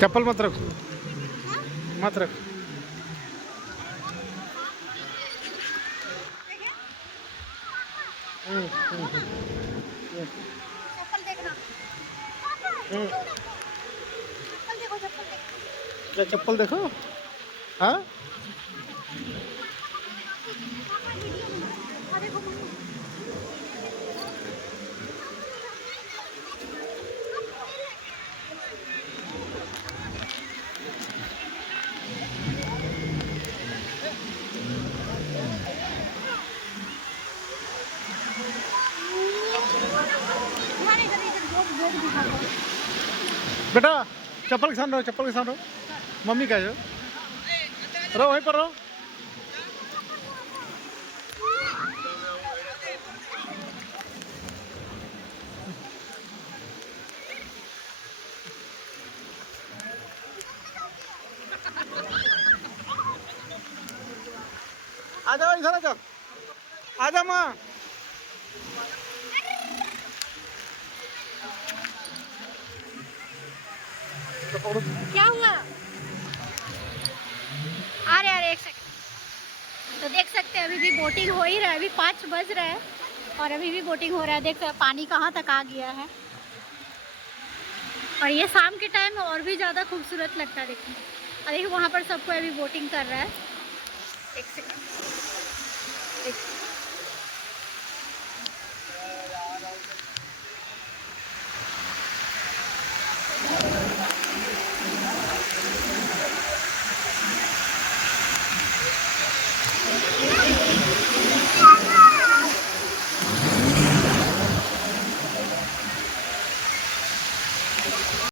चप्पल मत रख, मत रख। चप्पल देखना। चप्पल देखो, चप्पल देखो। क्या चप्पल देखो? हाँ बेटा, चप्पल के साथ रहो, चप्पल के साथ रहो। मम्मी कह जो रहो, वहीं पर रहो। आ जाओ, इधर आ जाओ, आ जाओ माँ। क्या हुआ? अरे एक सेकंड। तो देख सकते हैं अभी भी बोटिंग हो ही रहा है। अभी 5 बज रहा है और अभी भी बोटिंग हो रहा है। देख सकते हैं पानी कहाँ तक आ गया है। और ये शाम के टाइम में और भी ज़्यादा खूबसूरत लगता है देखने। और देखिए वहाँ पर सबको अभी बोटिंग कर रहा है। एक सेकंड।